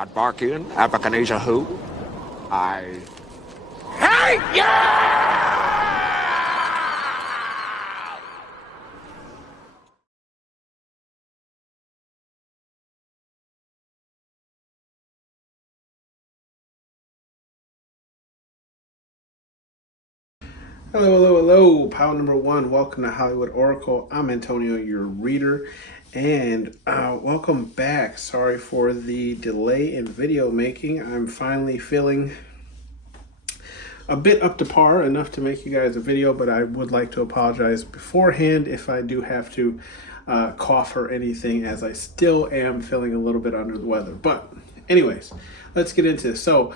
I'd bark in, Abacanesia who? I hate you! Hello, hello, hello, pal number one. Welcome to Hollywood Oracle. I'm Antonio, your reader, and welcome back. Sorry for the delay in video making. I'm finally feeling a bit up to par, enough to make you guys a video, but I would like to apologize beforehand if I do have to cough or anything, as I still am feeling a little bit under the weather. But anyways, let's get into this. So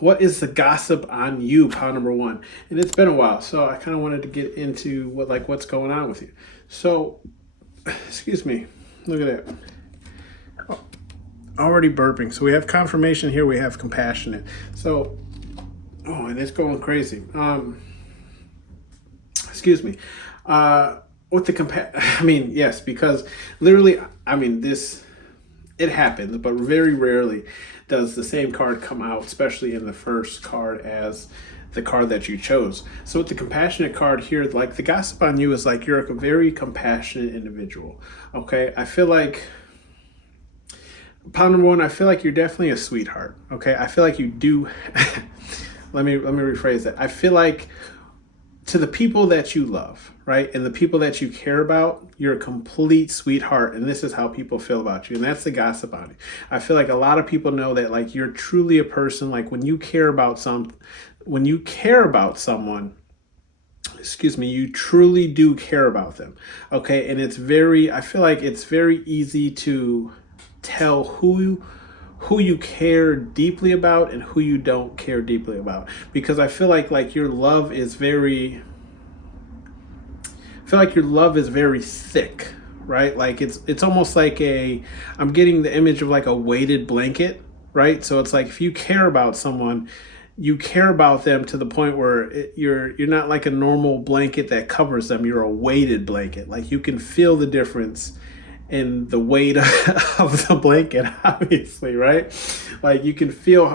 what is the gossip on you, pile number one? And it's been a while, so I kind of wanted to get into what's going on with you. So, excuse me, look at that. Oh, already burping. So we have confirmation here. We have compassionate. So, oh, and it's going crazy. Excuse me. With the I mean, yes, because literally, I mean, it happens, but very rarely does the same card come out, especially in the first card, as the card that you chose. So with the compassionate card here, like the gossip on you is like you're a very compassionate individual. Okay, I feel like pile number one, I feel like you're definitely a sweetheart. Okay, I feel like you do. let me rephrase that. I feel like to the people that you love, right, and the people that you care about, you're a complete sweetheart, and this is how people feel about you, and that's the gossip on you. I feel like a lot of people know that, like, you're truly a person. Like, when you care about someone, excuse me, you truly do care about them. Okay, and I feel like it's very easy to tell who you care deeply about and who you don't care deeply about, because I feel like your love is very thick, right? Like it's almost like I'm getting the image of like a weighted blanket, right? So it's like if you care about someone, you care about them to the point where you're not like a normal blanket that covers them. You're a weighted blanket. Like you can feel the difference in the weight of the blanket, obviously, right? Like you can feel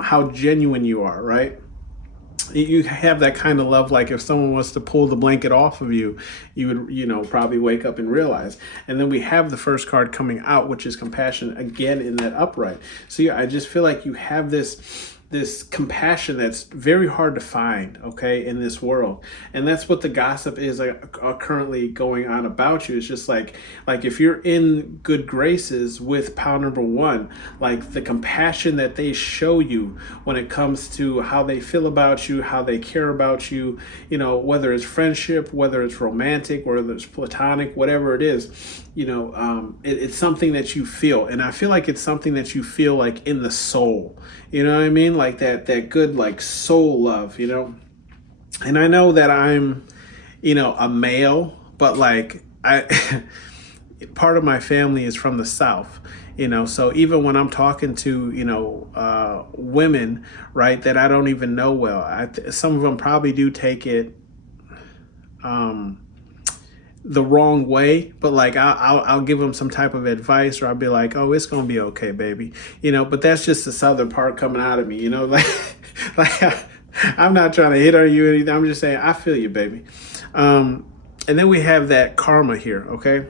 how genuine you are, right? You have that kind of love. Like if someone was to pull the blanket off of you, you would, probably wake up and realize. And then we have the first card coming out, which is compassion, again in that upright. So yeah, I just feel like you have this compassion that's very hard to find, okay, in this world. And that's what the gossip is currently going on about you. It's just like if you're in good graces with pile number one, like the compassion that they show you when it comes to how they feel about you, how they care about you, whether it's friendship, whether it's romantic, whether it's platonic, whatever it is, it's something that you feel. And I feel like it's something that you feel like in the soul, you know what I mean? Like that good, like soul love, and I know that I'm, a male, but like part of my family is from the South, so even when I'm talking to, women, right, that I don't even know well, some of them probably do take it, the wrong way, but like I'll give them some type of advice, or I'll be like, oh, it's gonna be okay, baby, but that's just the southern part coming out of me, like I'm not trying to hit on you or anything. I'm just saying I feel you, baby. And then we have that karma here, okay?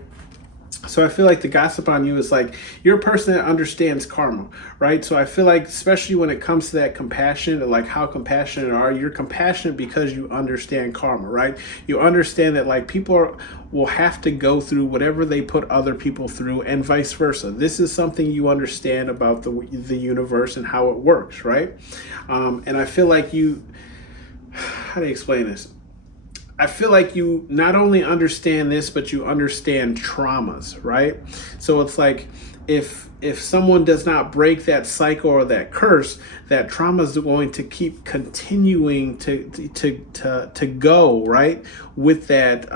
So I feel like the gossip on you is like you're a person that understands karma, right? So I feel like, especially when it comes to that compassion, like how compassionate you're compassionate because you understand karma, right? You understand that like people will have to go through whatever they put other people through, and vice versa. This is something you understand about the universe and how it works, right? And I feel like how do you explain this? I feel like you not only understand this, but you understand traumas, right? So it's like if someone does not break that cycle or that curse, that trauma is going to keep continuing to go, right? With that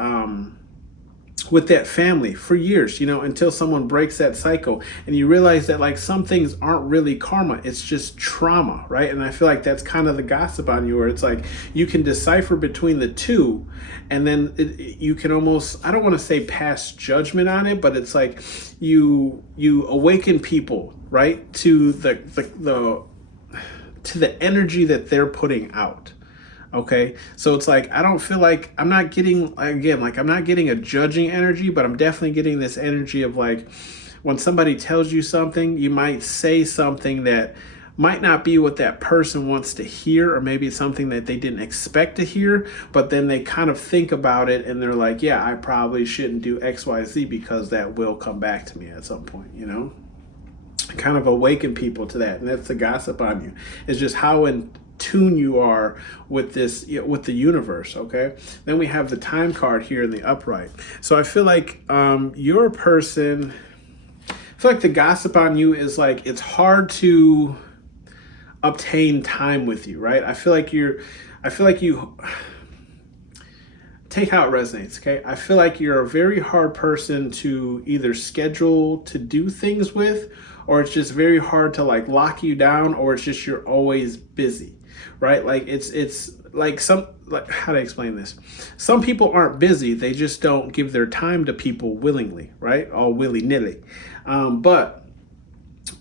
with that family for years, until someone breaks that cycle and you realize that like some things aren't really karma, it's just trauma, right? And I feel like that's kind of the gossip on you, where it's like you can decipher between the two, and then you can almost, I don't want to say pass judgment on it, but it's like you awaken people, right, to the energy that they're putting out. Okay, so it's like I don't feel like I'm not getting, again, like I'm not getting a judging energy, but I'm definitely getting this energy of like when somebody tells you something, you might say something that might not be what that person wants to hear, or maybe it's something that they didn't expect to hear, but then they kind of think about it and they're like, yeah, I probably shouldn't do XYZ because that will come back to me at some point, kind of awaken people to that. And that's the gossip on you. It's just how in tune you are with this, with the universe. Okay, then we have the time card here in the upright. So I feel like you're a person, I feel like the gossip on you is like it's hard to obtain time with you, right? I feel like you take how it resonates. Okay, I feel like you're a very hard person to either schedule to do things with, or it's just very hard to like lock you down, or it's just you're always busy, right? Like it's like how to explain this? Some people aren't busy, they just don't give their time to people willingly, right? All willy-nilly. But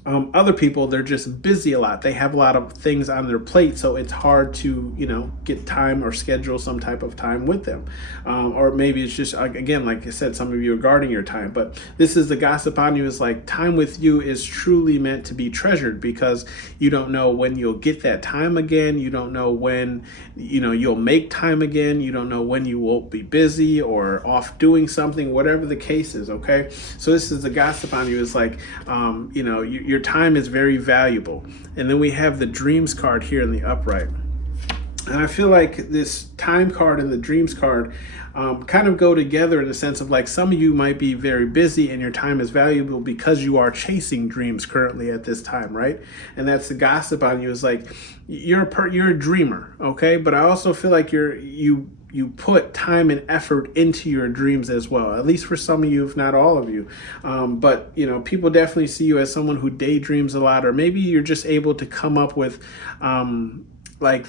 other people, they're just busy a lot. They have a lot of things on their plate, so it's hard to, get time or schedule some type of time with them. Or maybe it's just, again, like I said, some of you are guarding your time. But this is the gossip on you, is like time with you is truly meant to be treasured, because you don't know when you'll get that time again. You don't know when, you'll make time again. You don't know when you won't be busy or off doing something, whatever the case is. Okay, so this is the gossip on you, is like, your time is very valuable. And then we have the dreams card here in the upright. And I feel like this time card and the dreams card kind of go together in the sense of like some of you might be very busy and your time is valuable because you are chasing dreams currently at this time, right? And that's the gossip on you, is like you're a dreamer, okay? But I also feel like you put time and effort into your dreams as well, at least for some of you, if not all of you. But people definitely see you as someone who daydreams a lot, or maybe you're just able to come up with like,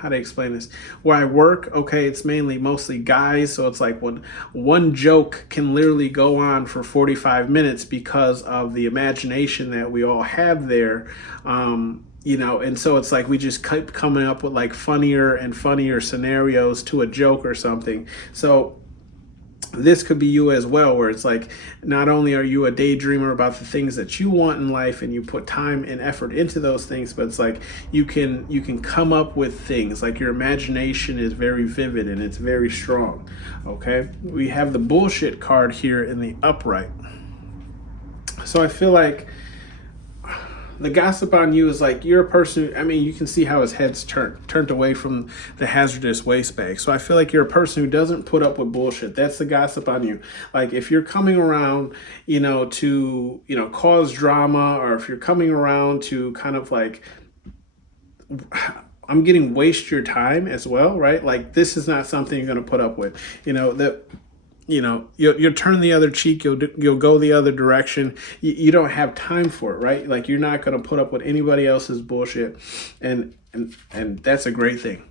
how to explain this? Where I work, okay, it's mostly guys, so it's like when one joke can literally go on for 45 minutes because of the imagination that we all have there. And so it's like we just keep coming up with like funnier and funnier scenarios to a joke or something. So this could be you as well, where it's like not only are you a daydreamer about the things that you want in life and you put time and effort into those things, but it's like you can come up with things, like your imagination is very vivid and it's very strong. Okay, we have the bullshit card here in the upright. So I feel like the gossip on you is like you're a person, you can see how his head's turned away from the hazardous waste bag. So I feel like you're a person who doesn't put up with bullshit. That's the gossip on you. Like if you're coming around, to, cause drama, or if you're coming around to kind of like, I'm getting waste your time as well, right? Like this is not something you're going to put up with, you'll turn the other cheek, you'll go the other direction. You don't have time for it, right? Like you're not going to put up with anybody else's bullshit, and that's a great thing.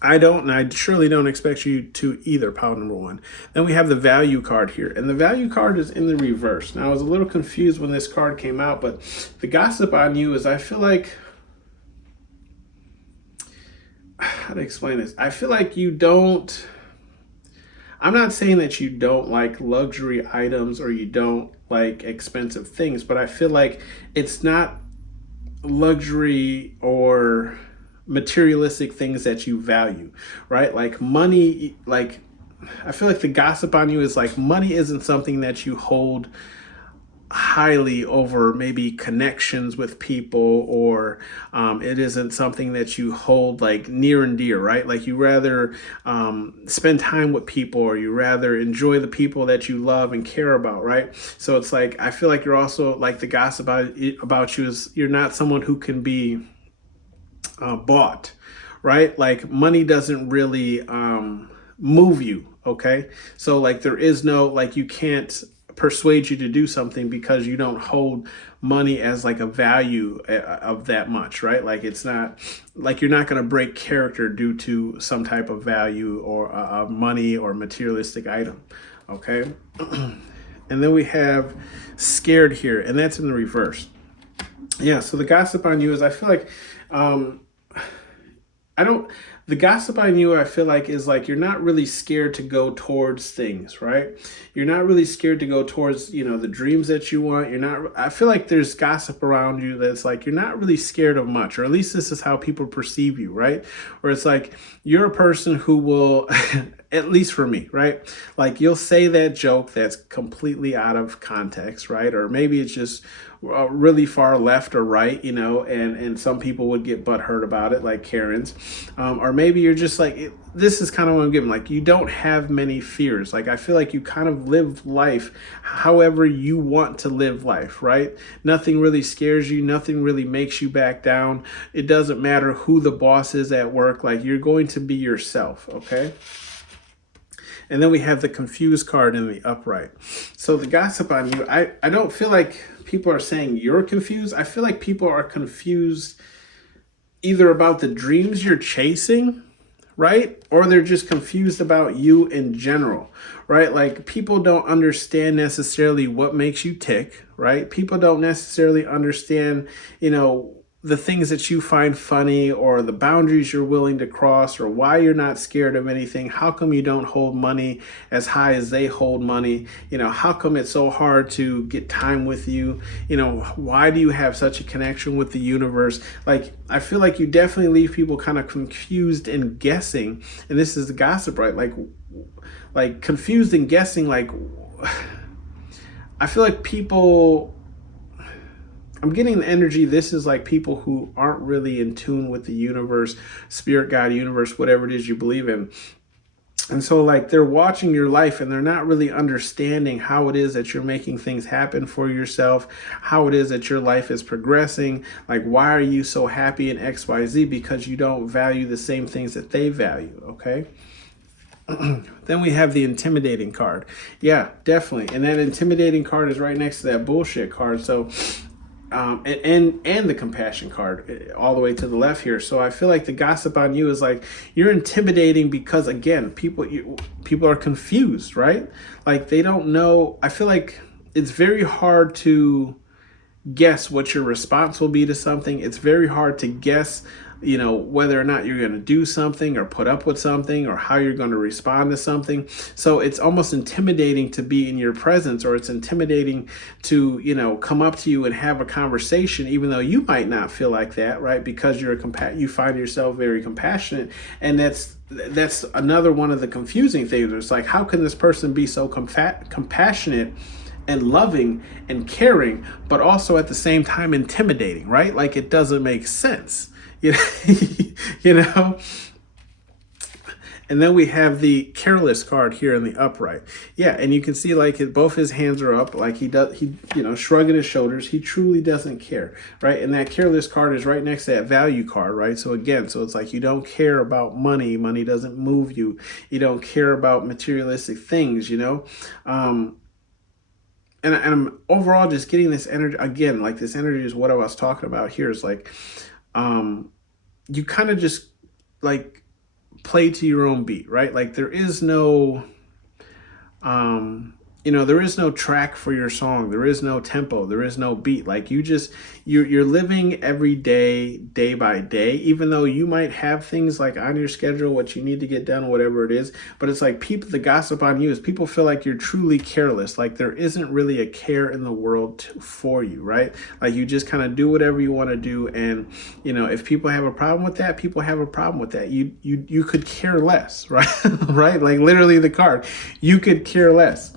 And I surely don't expect you to either, pile number one. Then we have the value card here, and the value card is in the reverse. Now I was a little confused when this card came out, but the gossip on you is, I feel like, how to explain this? I feel like I'm not saying that you don't like luxury items or you don't like expensive things, but I feel like it's not luxury or materialistic things that you value, right? Like money, like I feel like the gossip on you is like money isn't something that you hold highly over maybe connections with people, or it isn't something that you hold like near and dear, right? Like you rather spend time with people, or you rather enjoy the people that you love and care about, right? So it's like I feel like you're also like the gossip about you is you're not someone who can be bought, right? Like money doesn't really move you. Okay. So like there is no, like you can't persuade you to do something because you don't hold money as like a value of that much, right? Like it's not like you're not going to break character due to some type of value or money or materialistic item. Okay. And then we have scared here, and that's in the reverse. Yeah, so the gossip on you is, I feel like, I don't, the gossip on you, I feel like, is like you're not really scared to go towards things, right? You're not really scared to go towards, the dreams that you want. You're not, I feel like there's gossip around you that's like you're not really scared of much, or at least this is how people perceive you, right? Where it's like you're a person who will, at least for me, right? Like you'll say that joke that's completely out of context, right? Or maybe it's just really far left or right, and some people would get butthurt about it, like Karens. Or maybe you're just like, this is kind of what I'm giving, like you don't have many fears. Like I feel like you kind of live life however you want to live life, right? Nothing really scares you. Nothing really makes you back down. It doesn't matter who the boss is at work. Like you're going to be yourself, okay? And then we have the confused card in the upright. So the gossip on you, I don't feel like people are saying you're confused. I feel like people are confused either about the dreams you're chasing, right? Or they're just confused about you in general, right? Like people don't understand necessarily what makes you tick, right? People don't necessarily understand, the things that you find funny, or the boundaries you're willing to cross, or why you're not scared of anything. How come you don't hold money as high as they hold money? How come it's so hard to get time with you? Why do you have such a connection with the universe? Like, I feel like you definitely leave people kind of confused and guessing. And this is the gossip, right? Like confused and guessing. Like, I feel like people, I'm getting the energy. This is like people who aren't really in tune with the universe, spirit, God, universe, whatever it is you believe in. And so like they're watching your life and they're not really understanding how it is that you're making things happen for yourself, how it is that your life is progressing. Like, why are you so happy in XYZ? Because you don't value the same things that they value, okay? Then we have the intimidating card. Yeah, definitely. And that intimidating card is right next to that bullshit card. So and the compassion card all the way to the left here. So I feel like the gossip on you is like you're intimidating because, again, people are confused, right? Like they don't know. I feel like it's very hard to guess what your response will be to something. It's very hard to guess, whether or not you're going to do something or put up with something, or how you're going to respond to something. So it's almost intimidating to be in your presence, or it's intimidating to, come up to you and have a conversation, even though you might not feel like that, right? Because you find yourself very compassionate. And that's another one of the confusing things. It's like, how can this person be so compassionate and loving and caring, but also at the same time intimidating, right? Like it doesn't make sense. You know. And then we have the careless card here in the upright. Yeah, and you can see like both his hands are up, like he shrugging his shoulders. He truly doesn't care, right? And that careless card is right next to that value card, right? So again, so it's like you don't care about money. Money doesn't move you. You don't care about materialistic things, And I'm overall just getting this energy again. Like this energy is what I was talking about here. Is like, you kind of just like play to your own beat, right? Like there is no, there is no track for your song. There is no tempo. There is no beat. Like you're living every day, day by day, even though you might have things like on your schedule, what you need to get done, whatever it is. But it's like the gossip on you is people feel like you're truly careless. Like there isn't really a care in the world for you, right? Like you just kind of do whatever you want to do. And, if people have a problem with that, people have a problem with that. You could care less, right? Right? Like literally the card, you could care less.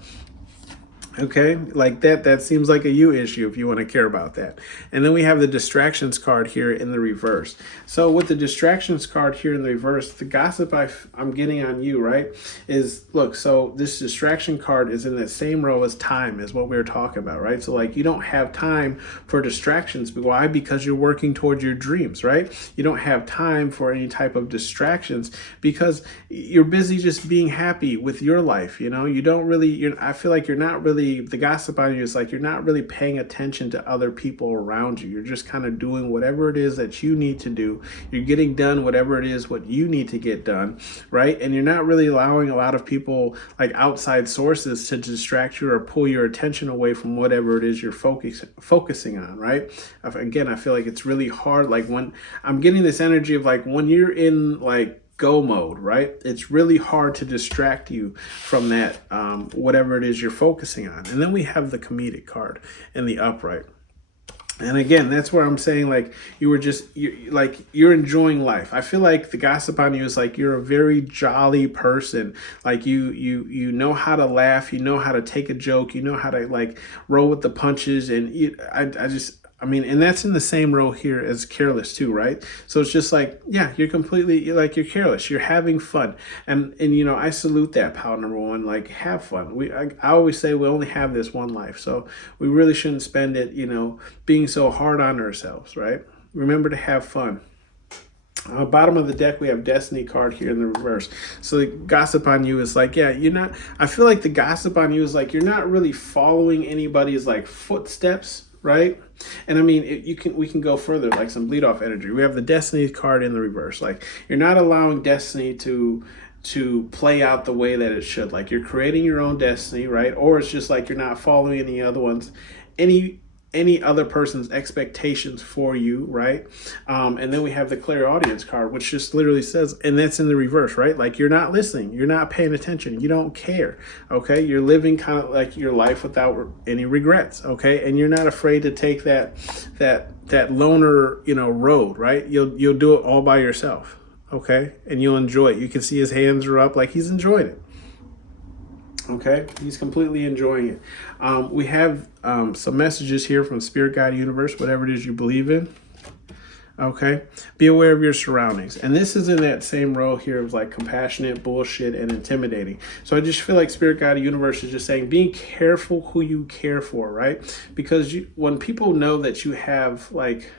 Okay, like that seems like a you issue if you want to care about that. And then we have the distractions card here in the reverse. So with the distractions card here in the reverse, the gossip I'm getting on you, right, is, look, so this distraction card is in the same row as time, is what we were talking about, right? So like you don't have time for distractions. Why? Because you're working towards your dreams, right? You don't have time for any type of distractions because you're busy just being happy with your life. You don't really, I feel like you're not really, the gossip on you is like you're not really paying attention to other people around you. You're just kind of doing whatever it is that you need to do. You're getting done whatever it is what you need to get done, right? And you're not really allowing a lot of people, like outside sources, to distract you or pull your attention away from whatever it is you're focusing on, right? Again, I feel like it's really hard. Like when I'm getting this energy of like when you're in like go mode, right? It's really hard to distract you from that, whatever it is you're focusing on. And then we have the comedic card in the upright. And again, that's where I'm saying like you're enjoying life. I feel like the gossip on you is like you're a very jolly person. Like you know how to laugh, you know how to take a joke, you know how to like roll with the punches, and I mean, and that's in the same row here as careless too, right? So it's just like, yeah, you're careless. You're having fun. And I salute that, pal, number one. Like, have fun. I always say we only have this one life. So we really shouldn't spend it, being so hard on ourselves, right? Remember to have fun. Bottom of the deck, we have Destiny card here in the reverse. So the gossip on you is like, yeah, I feel like the gossip on you is like you're not really following anybody's like footsteps, right? And I mean, we can go further, like some bleed off energy. We have the Destiny card in the reverse. Like you're not allowing destiny to play out the way that it should. Like you're creating your own destiny, right? Or it's just like you're not following any other person's expectations for you, right? And then we have the clairaudience card, which just literally says, and that's in the reverse, right? Like you're not listening, you're not paying attention, you don't care, okay? You're living kind of like your life without any regrets, okay? And you're not afraid to take that loner, road, right? You'll do it all by yourself, okay? And you'll enjoy it. You can see his hands are up, like he's enjoying it. Okay, he's completely enjoying it. We have some messages here from Spirit Guide Universe, whatever it is you believe in. Okay, be aware of your surroundings. And this is in that same row here of like compassionate, bullshit, and intimidating. So I just feel like Spirit Guide Universe is just saying, be careful who you care for, right? Because when people know that you have like,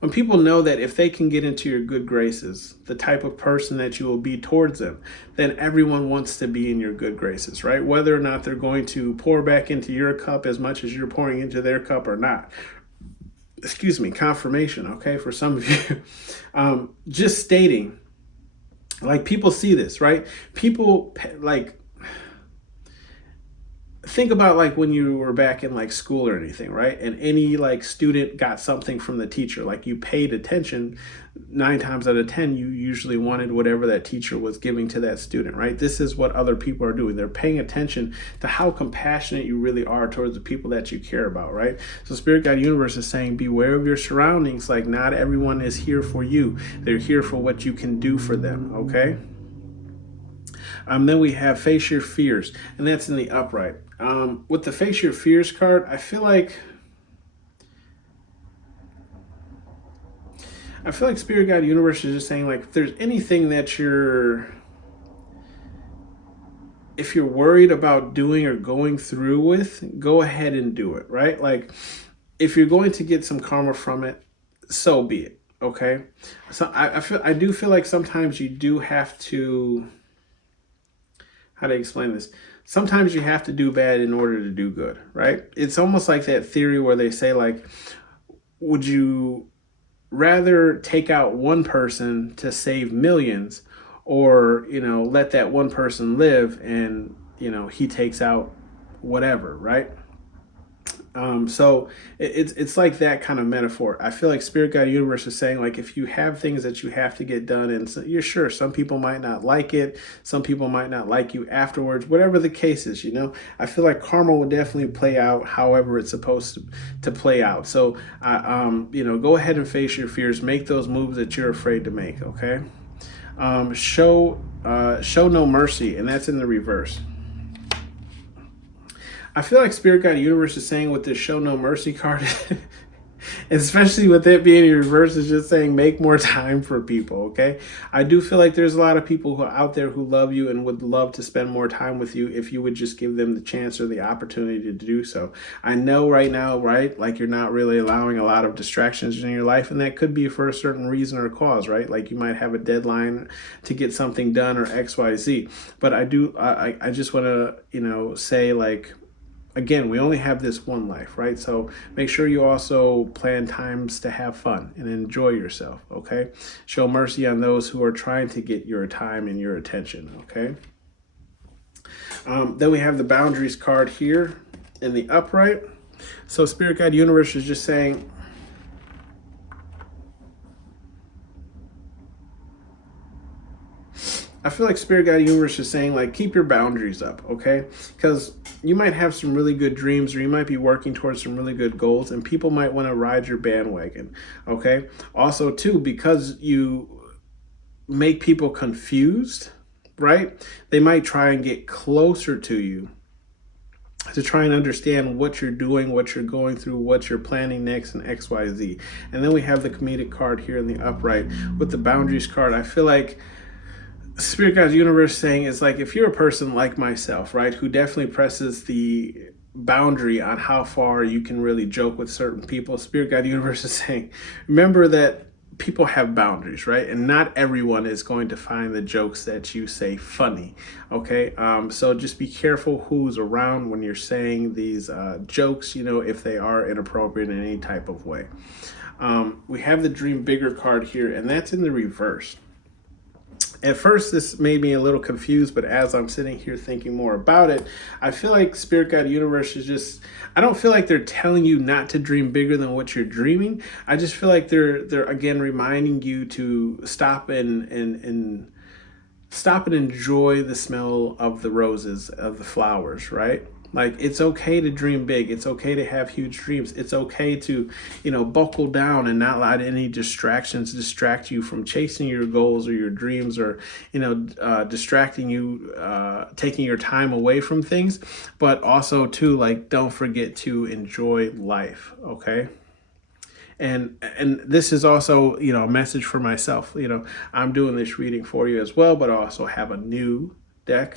when people know that if they can get into your good graces, the type of person that you will be towards them, then everyone wants to be in your good graces, right? Whether or not they're going to pour back into your cup as much as you're pouring into their cup or not. Excuse me, confirmation, okay, for some of you. Just stating, like people see this, right? People like, think about like when you were back in like school or anything, right? And any like student got something from the teacher, like you paid attention. 9 times out of 10, you usually wanted whatever that teacher was giving to that student, right? This is what other people are doing. They're paying attention to how compassionate you really are towards the people that you care about, right? So Spirit Guide Universe is saying, beware of your surroundings. Like not everyone is here for you. They're here for what you can do for them, okay? Then we have Face Your Fears, and that's in the upright. With the Face Your Fears card, I feel like Spirit Guide Universe is just saying, like, if there's anything that if you're worried about doing or going through with, go ahead and do it, right? Like, if you're going to get some karma from it, so be it, okay? So I do feel like sometimes you do have to, how to explain this? Sometimes you have to do bad in order to do good, right? It's almost like that theory where they say, like, would you rather take out one person to save millions, or, let that one person live and, he takes out whatever, right? So it's like that kind of metaphor. I feel like Spirit Guide Universe is saying, like, if you have things that you have to get done, and so you're sure some people might not like it, some people might not like you afterwards, whatever the case is, I feel like karma will definitely play out however it's supposed to play out. So, go ahead and face your fears, make those moves that you're afraid to make. Okay. Show no mercy, and that's in the reverse. I feel like Spirit Guide Universe is saying with this Show No Mercy card, especially with it being in reverse, is just saying make more time for people, okay? I do feel like there's a lot of people who are out there who love you and would love to spend more time with you if you would just give them the chance or the opportunity to do so. I know right now, right, like you're not really allowing a lot of distractions in your life, and that could be for a certain reason or cause, right? Like you might have a deadline to get something done or XYZ. But I just want to, say like, again, we only have this one life, right? So make sure you also plan times to have fun and enjoy yourself, okay? Show mercy on those who are trying to get your time and your attention, okay? Then we have the boundaries card here in the upright. So Spirit Guide Universe is just saying, I feel like Spirit Guide Universe is saying, like, keep your boundaries up, okay? Because you might have some really good dreams, or you might be working towards some really good goals, and people might want to ride your bandwagon, okay? Also, too, because you make people confused, right? They might try and get closer to you to try and understand what you're doing, what you're going through, what you're planning next, and XYZ. And then we have the comedic card here in the upright with the boundaries card. I feel like Spirit Guides Universe saying is like, if you're a person like myself, right, who definitely presses the boundary on how far you can really joke with certain people, Spirit Guide Universe is saying, remember that people have boundaries, right? And not everyone is going to find the jokes that you say funny, okay? So just be careful who's around when you're saying these jokes, if they are inappropriate in any type of way. We have the Dream Bigger card here, and that's in the reverse. At first, this made me a little confused, but as I'm sitting here thinking more about it, I feel like Spirit Guide Universe is just, I don't feel like they're telling you not to dream bigger than what you're dreaming. I just feel like they're again reminding you to stop and stop and enjoy the smell of the roses, of the flowers, right? Like, it's okay to dream big. It's okay to have huge dreams. It's okay to, buckle down and not let any distractions distract you from chasing your goals or your dreams, or, distracting you, taking your time away from things. But also, too, like, don't forget to enjoy life, okay? And this is also, a message for myself. I'm doing this reading for you as well, but I also have a new deck,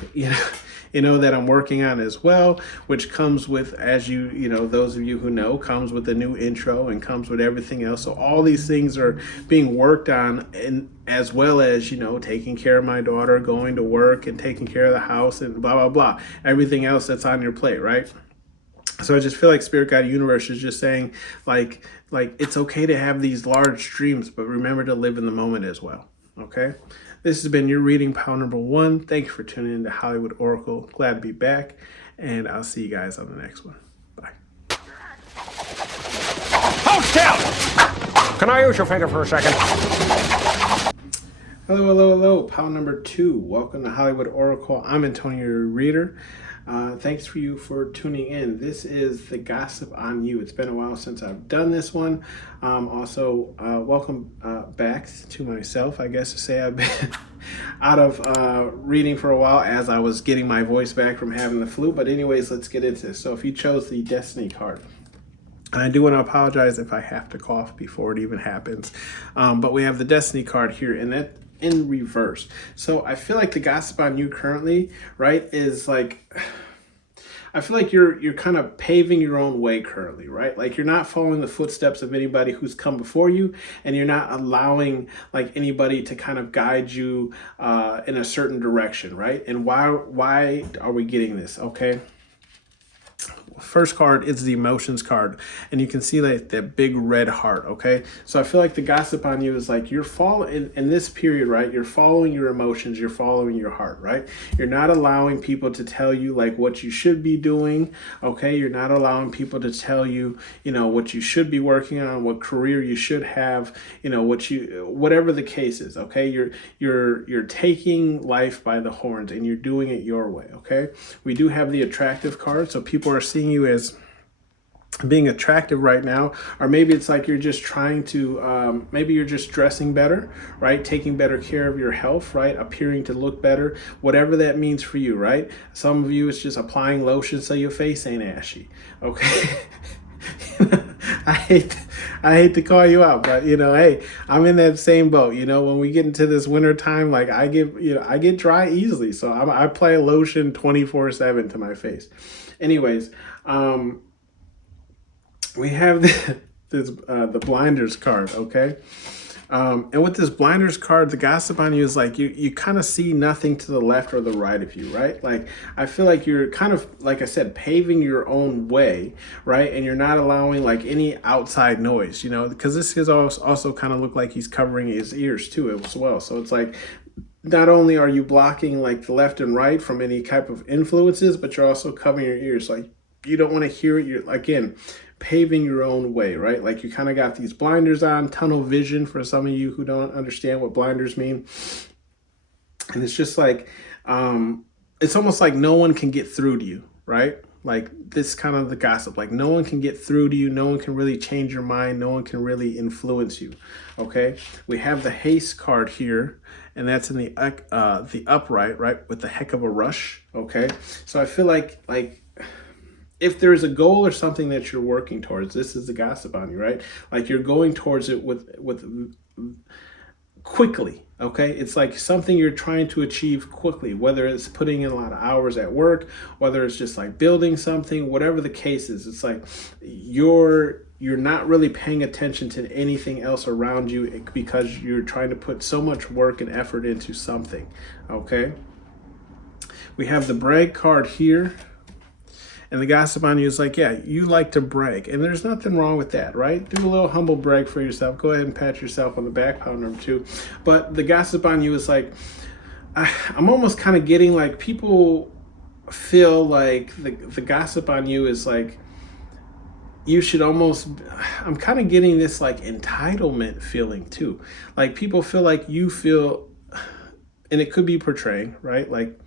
that I'm working on as well, which comes with, as those of you who know, comes with a new intro and comes with everything else. So all these things are being worked on, and as well as, taking care of my daughter, going to work and taking care of the house and blah, blah, blah, everything else that's on your plate, right? So I just feel like Spirit Guide Universe is just saying, like it's okay to have these large dreams, but remember to live in the moment as well, okay? This has been your reading pile number 1. Thank you for tuning in to Hollywood Oracle. Glad to be back, and I'll see you guys on the next one. Bye. Hold still! Can I use your finger for a second? Hello. Pile number 2. Welcome to Hollywood Oracle. I'm Antonio, your reader. Thanks for you for tuning in. This is the Gossip on You. It's been a while since I've done this one. Also, welcome back to myself. I guess to say I've been out of reading for a while as I was getting my voice back from having the flu. But anyways, let's get into this. So if you chose the Destiny card, and I do want to apologize if I have to cough before it even happens. But we have the Destiny card here, and that in reverse. So I feel like the Gossip on You currently, right, is like, I feel like you're kind of paving your own way currently, right? Like, you're not following the footsteps of anybody who's come before you, and you're not allowing like anybody to kind of guide you in a certain direction, right? And why are we getting this? Okay. First card is the emotions card, and you can see like that big red heart, okay? So I feel like the Gossip on You is like, you're following in this period, right? You're following your emotions, you're following your heart, right? You're not allowing people to tell you like what you should be doing, okay? You're not allowing people to tell you, what you should be working on, what career you should have, whatever the case is, okay? You're taking life by the horns, and you're doing it your way, okay? We do have the attractive card, so people are seeing you as being attractive right now, or maybe it's like you're just trying to maybe you're just dressing better, right, taking better care of your health, right, appearing to look better, whatever that means for you, right? Some of you it's just applying lotion so your face ain't ashy, okay? I hate I hate to call you out, but hey, I'm in that same boat. When we get into this winter time, like I get dry easily, so I apply lotion 24/7 to my face. Anyways, we have the blinders card, okay? And with this blinders card, the gossip on you is like you kind of see nothing to the left or the right of you, right? Like I feel like you're kind of, like I said, paving your own way, right? And you're not allowing like any outside noise, because this is also kind of look like he's covering his ears too as well. So it's like not only are you blocking like the left and right from any type of influences, but you're also covering your ears. Like you don't want to hear it. You're again paving your own way, right? Like you kind of got these blinders on, tunnel vision for some of you who don't understand what blinders mean. And it's just like, it's almost like no one can get through to you, right? Like this kind of the gossip, like no one can get through to you. No one can really change your mind. No one can really influence you. Okay. We have the haste card here, and that's in the upright, right? With the heck of a rush. Okay. So I feel like if there's a goal or something that you're working towards, this is the gossip on you, right? Like you're going towards it with quickly, okay? It's like something you're trying to achieve quickly, whether it's putting in a lot of hours at work, whether it's just like building something, whatever the case is. It's like you're not really paying attention to anything else around you because you're trying to put so much work and effort into something, okay? We have the brag card here. And the gossip on you is like, yeah, you like to brag. And there's nothing wrong with that, right? Do a little humble brag for yourself. Go ahead and pat yourself on the back, pound number 2. But the gossip on you is like, I'm almost kind of getting like people feel like the gossip on you is like, you should almost, I'm kind of getting this like entitlement feeling too. Like people feel like you feel, and it could be portraying, right? Like,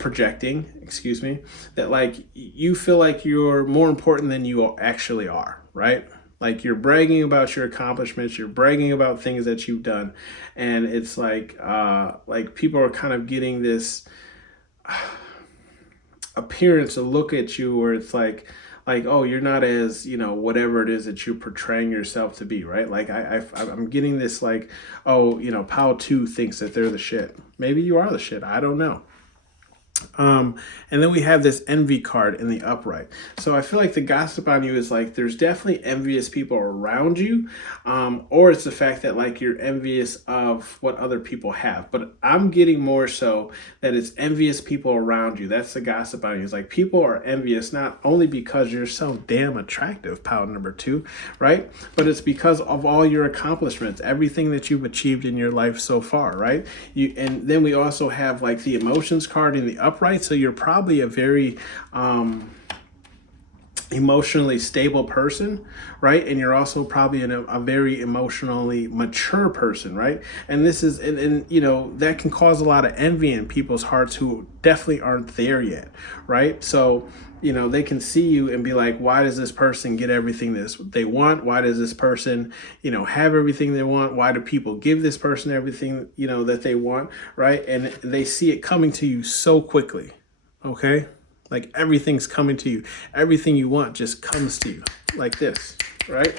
projecting, excuse me, that like you feel like you're more important than you actually are, right? Like you're bragging about your accomplishments, you're bragging about things that you've done, and it's like people are kind of getting this appearance to look at you where it's like, oh, you're not as, whatever it is that you're portraying yourself to be, right? Like I'm getting this like, oh, Pal 2 thinks that they're the shit. Maybe you are the shit. I don't know. And then we have this envy card in the upright. So I feel like the gossip on you is like there's definitely envious people around you, or it's the fact that like you're envious of what other people have. But I'm getting more so that it's envious people around you. That's the gossip on you. It's like people are envious not only because you're so damn attractive, pal number 2, right? But it's because of all your accomplishments, everything that you've achieved in your life so far, right? And then we also have like the emotions card in the upright. So you're probably a very emotionally stable person, right? And you're also probably a very emotionally mature person, right? And this is, and that can cause a lot of envy in people's hearts who definitely aren't there yet, right? So, they can see you and be like, why does this person get everything they want? Why does this person, have everything they want? Why do people give this person everything, that they want, right? And they see it coming to you so quickly, okay? Like everything's coming to you. Everything you want just comes to you like this, right?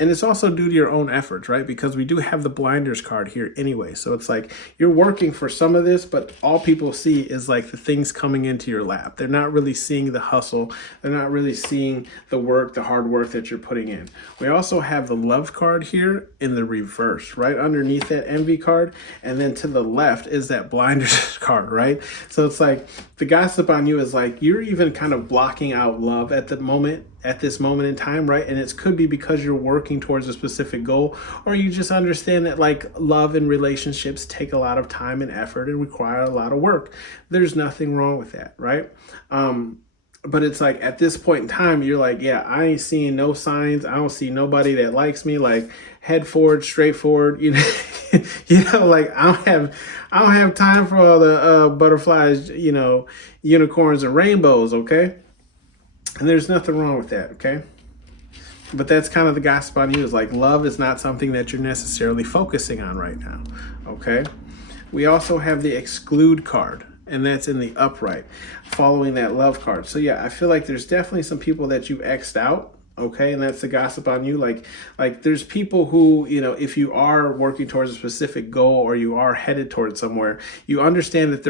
And it's also due to your own efforts, right? Because we do have the blinders card here anyway. So it's like you're working for some of this, but all people see is like the things coming into your lap. They're not really seeing the hustle. They're not really seeing the work, the hard work that you're putting in. We also have the love card here in the reverse, right underneath that envy card. And then to the left is that blinders card, right? So it's like the gossip on you is like you're even kind of blocking out love at this moment in time, right? And it could be because you're working towards a specific goal, or you just understand that like love and relationships take a lot of time and effort and require a lot of work. There's nothing wrong with that, right? but it's like at this point in time, you're like, yeah, I ain't seeing no signs. I don't see nobody that likes me. Like, head forward, straight forward. Like I don't have time for all the butterflies, unicorns and rainbows. Okay, and there's nothing wrong with that. Okay, but that's kind of the gossip on you, is like love is not something that you're necessarily focusing on right now. Okay, we also have the exclude card, and that's in the upright following that love card. So yeah, I feel like there's definitely some people that you've X'd out. Okay, and that's the gossip on you. Like there's people who, if you are working towards a specific goal or you are headed towards somewhere, you understand that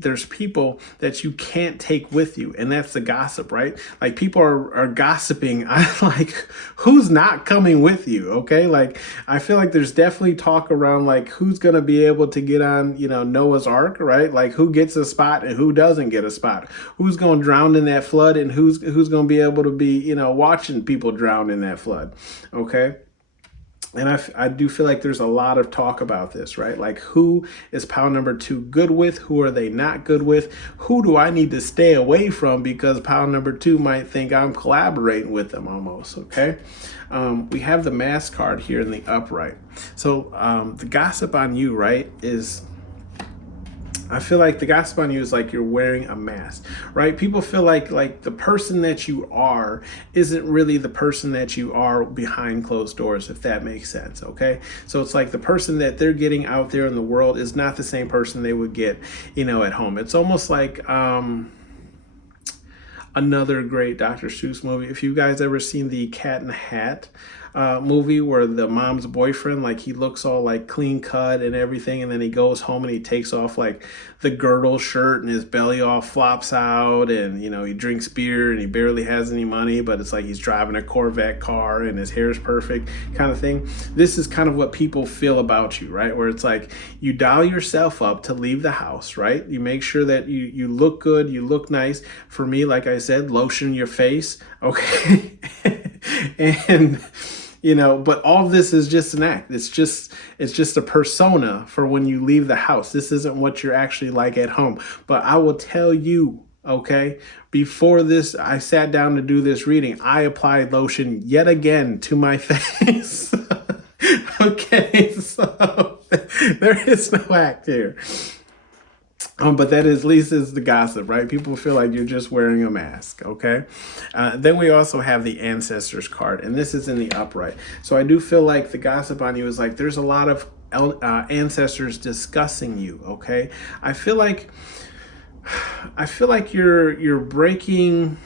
there's people that you can't take with you, and that's the gossip, right? Like people are gossiping. I like, who's not coming with you? Okay, like I feel like there's definitely talk around like who's gonna be able to get on, Noah's Ark, right? Like who gets a spot and who doesn't get a spot? Who's gonna drown in that flood and who's gonna be able to be, watching people drown in that flood. Okay, and I do feel like there's a lot of talk about this, right? Like who is pile number 2 good with? Who are they not good with? Who do I need to stay away from because pile number 2 might think I'm collaborating with them almost. Okay, we have the mask card here in the upright. So the gossip on you, right, is, I feel like the gossip on you is like you're wearing a mask, right? People feel like the person that you are isn't really the person that you are behind closed doors, if that makes sense, okay? So it's like the person that they're getting out there in the world is not the same person they would get, at home. It's almost like another great Dr. Seuss movie. If you guys ever seen the Cat in the Hat movie where the mom's boyfriend, like he looks all like clean cut and everything, and then he goes home and he takes off like the girdle shirt and his belly all flops out, and he drinks beer and he barely has any money, but it's like he's driving a Corvette car and his hair is perfect kind of thing. This is kind of what people feel about you, right? Where it's like you dial yourself up to leave the house, right? You make sure that you look good, you look nice. For me, like I said, lotion your face, okay? And but all of this is just an act. It's just a persona for when you leave the house. This isn't what you're actually like at home. But I will tell you, okay, before this, I sat down to do this reading, I applied lotion yet again to my face. Okay, so there is no act here. But that is, at least is the gossip, right? People feel like you're just wearing a mask, okay? Then we also have the ancestors card, and this is in the upright. So I do feel like the gossip on you is like there's a lot of ancestors discussing you, okay? I feel like you're breaking,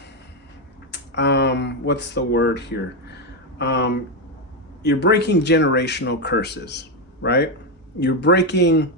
what's the word here? You're breaking generational curses, right? You're breaking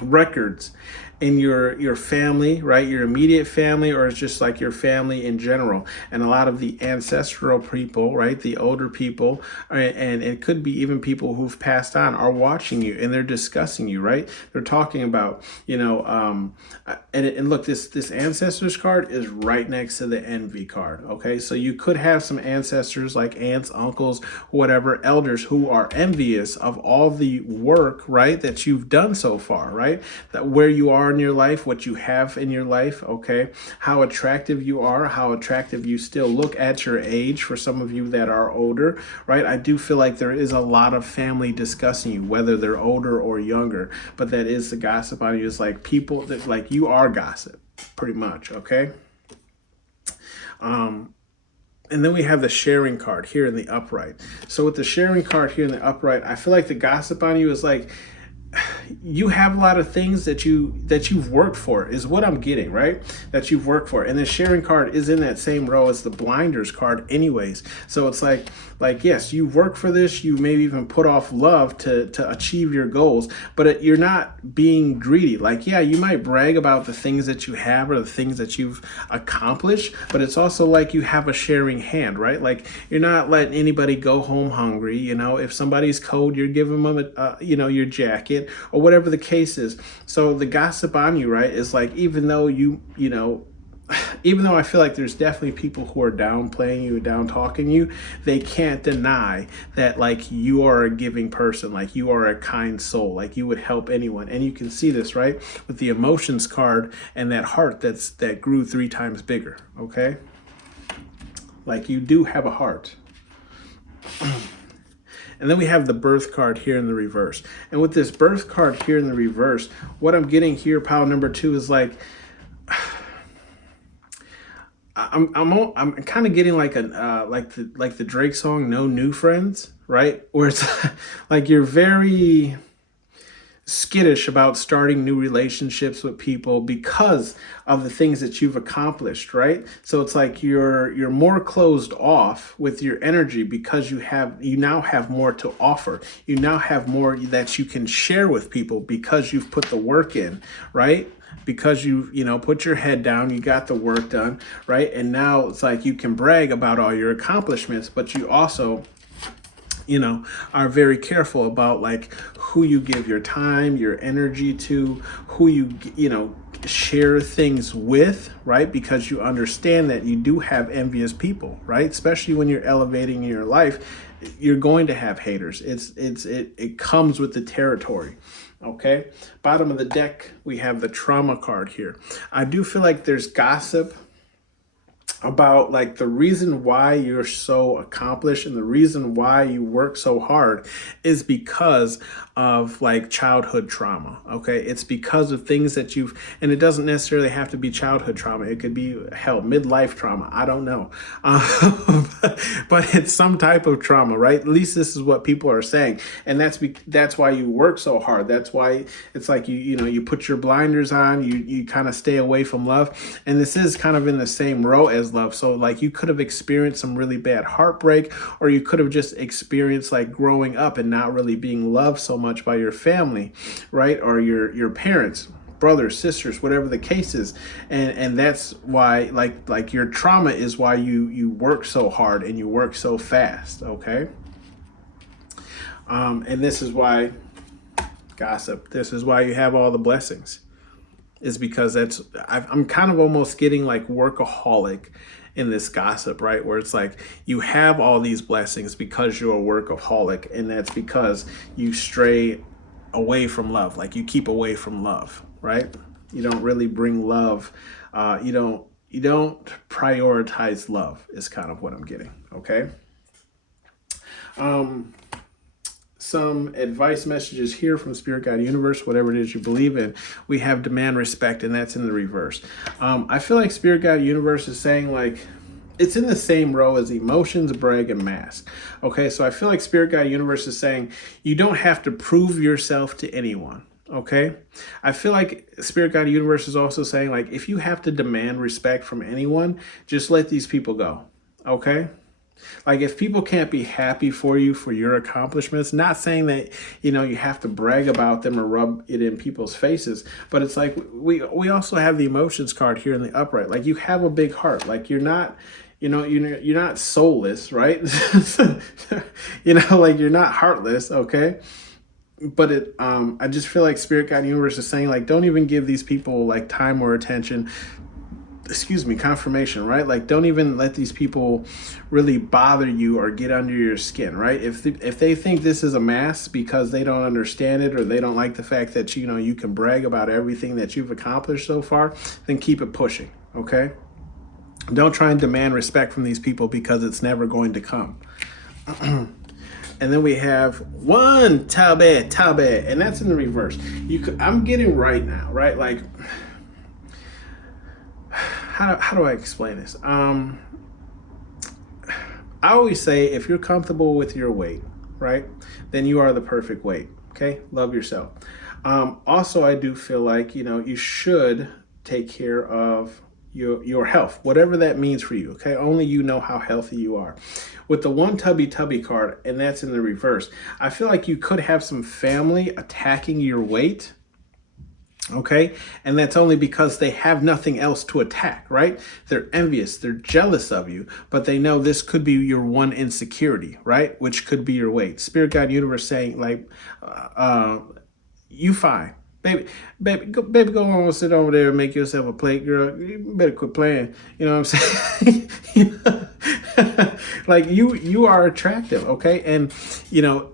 records in your family, right? Your immediate family, or it's just like your family in general. And a lot of the ancestral people, right? The older people, and it could be even people who've passed on, are watching you and they're discussing you, right? They're talking about, and look, this ancestors card is right next to the envy card. Okay. So you could have some ancestors like aunts, uncles, whatever, elders who are envious of all the work, right, that you've done so far, right? That where you are in your life, what you have in your life, okay? How attractive you are, how attractive you still look at your age for some of you that are older, right? I do feel like there is a lot of family discussing you, whether they're older or younger, but that is the gossip on you. It's like people that, like, you are gossip, pretty much, okay? And then we have the sharing card here in the upright. So with the sharing card here in the upright, I feel like the gossip on you is like, you have a lot of things that you've worked for, is what I'm getting, right? That you've worked for. And the sharing card is in that same row as the blinders card anyways. So it's like yes, you work for this, you maybe even put off love to achieve your goals, but you're not being greedy. Like, yeah, you might brag about the things that you have or the things that you've accomplished, but it's also like you have a sharing hand, right? Like, you're not letting anybody go home hungry. If somebody's cold, you're giving them your jacket or whatever the case is. So the gossip on you, right, is like, even though you even though I feel like there's definitely people who are downplaying you, down talking you, they can't deny that like you are a giving person, like you are a kind soul, like you would help anyone. And you can see this, right, with the emotions card and that heart that grew 3 times bigger. Okay, like you do have a heart. And then we have the birth card here in the reverse. And with this birth card here in the reverse, what I'm getting here, pile number 2, is like, I'm kind of getting like like the Drake song "No New Friends," right? Where it's like you're very skittish about starting new relationships with people because of the things that you've accomplished, right? So it's like you're more closed off with your energy because you now have more to offer. You now have more that you can share with people because you've put the work in, right? Because you put your head down, you got the work done, right? And now it's like you can brag about all your accomplishments, but you also are very careful about like who you give your time, your energy to, who you share things with, right? Because you understand that you do have envious people, right? Especially when you're elevating in your life, you're going to have haters. It comes with the territory. Okay, bottom of the deck, we have the trauma card here. I do feel like there's gossip about like the reason why you're so accomplished and the reason why you work so hard is because of like childhood trauma. Okay, it's because of things that and it doesn't necessarily have to be childhood trauma. It could be midlife trauma. I don't know, but it's some type of trauma, right? At least this is what people are saying, and that's why you work so hard. That's why it's like you put your blinders on. You kind of stay away from love, and this is kind of in the same row as love. So like you could have experienced some really bad heartbreak, or you could have just experienced like growing up and not really being loved so much by your family, right? Or your parents, brothers, sisters, whatever the case is. And that's why like your trauma is why you work so hard and you work so fast. Okay. And this is why gossip, this is why you have all the blessings, is because I'm kind of almost getting like workaholic in this gossip, right? Where it's like you have all these blessings because you're a workaholic, and that's because you stray away from love. Like you keep away from love, right? You don't really bring love. You don't prioritize love is kind of what I'm getting. Okay. Some advice messages here from Spirit Guide Universe, whatever it is you believe in. We have demand respect, and that's in the reverse. I feel like Spirit Guide Universe is saying like, it's in the same row as emotions, brag, and mask. Okay, so I feel like Spirit Guide Universe is saying you don't have to prove yourself to anyone. Okay, I feel like Spirit Guide Universe is also saying like, if you have to demand respect from anyone, just let these people go. Okay. Like if people can't be happy for you for your accomplishments, not saying that you have to brag about them or rub it in people's faces, but it's like we also have the emotions card here in the upright. Like you have a big heart. Like you're not you're not soulless, right? Like you're not heartless. Okay. But I just feel like Spirit Guide Universe is saying like, don't even give these people like time or attention. Confirmation, right? Like don't even let these people really bother you or get under your skin, right? If they think this is a mask because they don't understand it or they don't like the fact that you can brag about everything that you've accomplished so far, then keep it pushing. Okay, don't try and demand respect from these people because it's never going to come. And then we have one tabe, and that's in the reverse. I'm getting right now, right? Like how do I explain this? I always say if you're comfortable with your weight, right, then you are the perfect weight. Okay, love yourself. Also, I do feel like you should take care of your health, whatever that means for you. Okay, only you know how healthy you are. With the one tubby card, and that's in the reverse, I feel like you could have some family attacking your weight. Okay, and that's only because they have nothing else to attack, right? They're envious, they're jealous of you, but they know this could be your one insecurity, right? Which could be your weight. Spirit Guide Universe saying like, you fine. Baby, go on and sit over there and make yourself a plate, girl. You better quit playing. You know what I'm saying? Like you are attractive, okay? And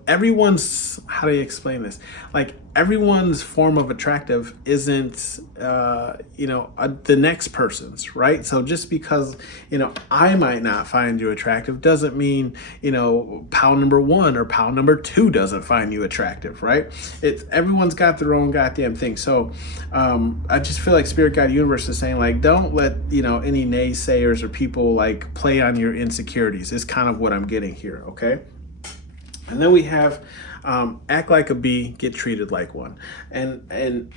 everyone's, how do you explain this? Like everyone's form of attractive isn't the next person's, right? So just because I might not find you attractive doesn't mean pal number 1 or pal number 2 doesn't find you attractive, right? It's everyone's got their own goddamn thing. So I just feel like Spirit Guide Universe is saying, like, don't let any naysayers or people like play on your insecurities. Is kind of what I'm getting here, okay? And then we have act like a B, get treated like one. And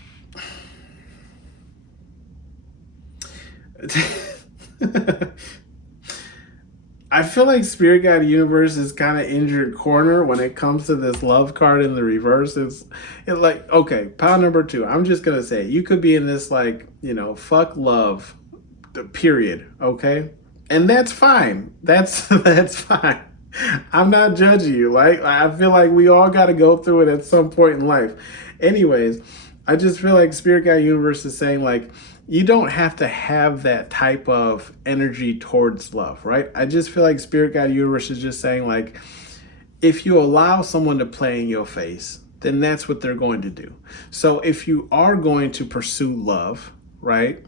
I feel like Spirit Guide Universe is kind of injured corner when it comes to this love card in the reverse. It's like, okay, pile number 2. I'm just going to say, you could be in this like, fuck love, period, okay? And that's fine. That's fine. I'm not judging you. Like, I feel like we all got to go through it at some point in life. Anyways, I just feel like Spirit Guide Universe is saying, like, you don't have to have that type of energy towards love, right? I just feel like Spirit Guide Universe is just saying, like, if you allow someone to play in your face, then that's what they're going to do. So if you are going to pursue love, right,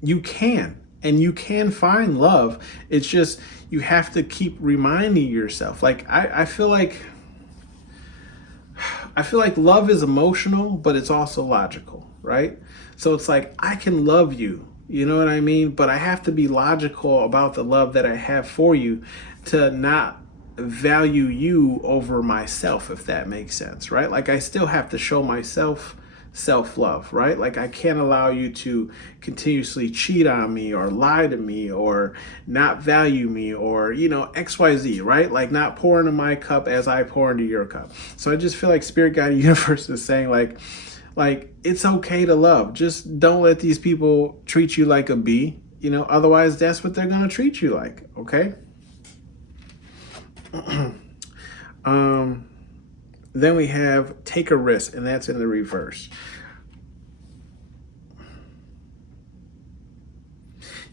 you can. And you can find love. It's just you have to keep reminding yourself. Like I feel like love is emotional, but it's also logical, right? So it's like, I can love you, you know what I mean? But I have to be logical about the love that I have for you to not value you over myself, if that makes sense, right? Like I still have to show myself self-love, right? Like I can't allow you to continuously cheat on me or lie to me or not value me or XYZ, right? Like not pour into my cup as I pour into your cup. So I just feel like Spirit Guide Universe is saying, like it's okay to love. Just don't let these people treat you like a B, otherwise that's what they're going to treat you like, okay? Then we have take a risk, and that's in the reverse.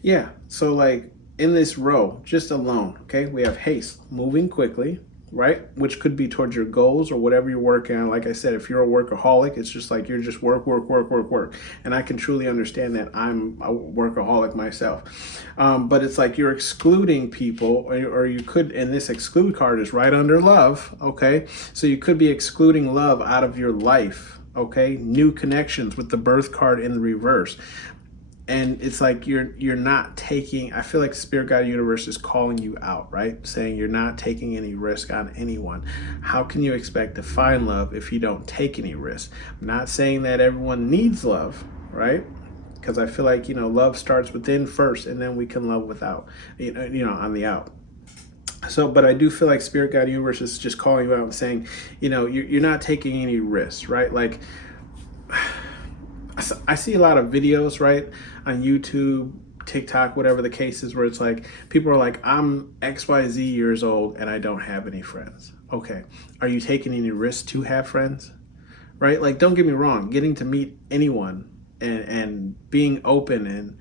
Yeah, so like in this row, just alone, okay, we have haste, moving quickly, right? Which could be towards your goals or whatever you're working on. Like I said, if you're a workaholic, it's just like you're just work. And I can truly understand that. I'm a workaholic myself. But it's like you're excluding people, or you could, and this exclude card is right under love, okay? So you could be excluding love out of your life, okay? New connections with the birth card in the reverse. And it's like you're not taking, I feel like Spirit Guide Universe is calling you out, right? Saying you're not taking any risk on anyone. How can you expect to find love if you don't take any risk? I'm not saying that everyone needs love, right? Because I feel like, love starts within first, and then we can love without, on the out. So, but I do feel like Spirit Guide Universe is just calling you out and saying, you're not taking any risks, right? Like, I see a lot of videos, right, on YouTube, TikTok, whatever the case is, where it's like people are like, I'm XYZ years old and I don't have any friends. Okay, are you taking any risks to have friends, right? Like, don't get me wrong, getting to meet anyone and being open and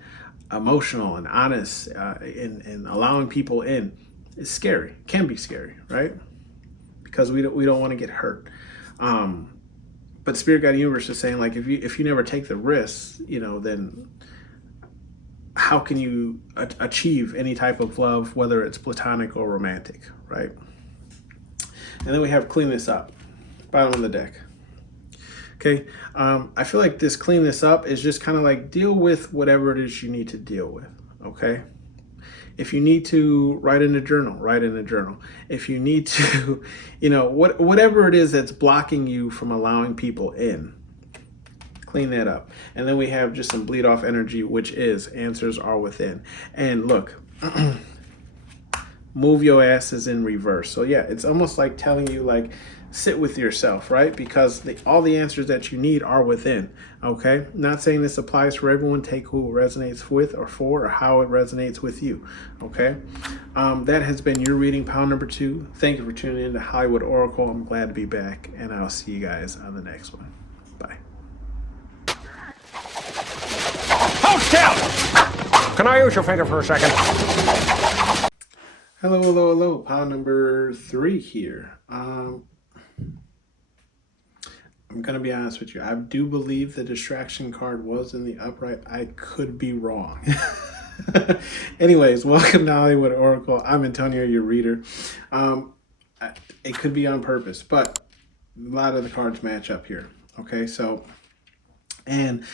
emotional and honest and allowing people in is scary, can be scary, right? Because we don't want to get hurt. But Spirit Guide Universe is saying, like, if you never take the risks, then how can you achieve any type of love, whether it's platonic or romantic, right? And then we have clean this up, bottom of the deck. Okay, I feel like this clean this up is just kind of like deal with whatever it is you need to deal with, okay? If you need to write in a journal, write in a journal. If you need to, whatever it is that's blocking you from allowing people in, clean that up. And then we have just some bleed off energy, which is answers are within. And look, move your asses in reverse. So yeah, it's almost like telling you, like, sit with yourself, right? Because all the answers that you need are within, okay? Not saying this applies for everyone. Take who it resonates with or for, or how it resonates with you, okay? That has been your reading, pile number 2. Thank you for tuning in to Hollywood Oracle. I'm glad to be back, and I'll see you guys on the next one. Bye. Can I use your finger for a second? Hello, hello, hello. Pile number 3 here. I'm going to be honest with you. I do believe the distraction card was in the upright. I could be wrong. Anyways, welcome to Hollywood Oracle. I'm Antonio, your reader. It could be on purpose, but a lot of the cards match up here. Okay, so, and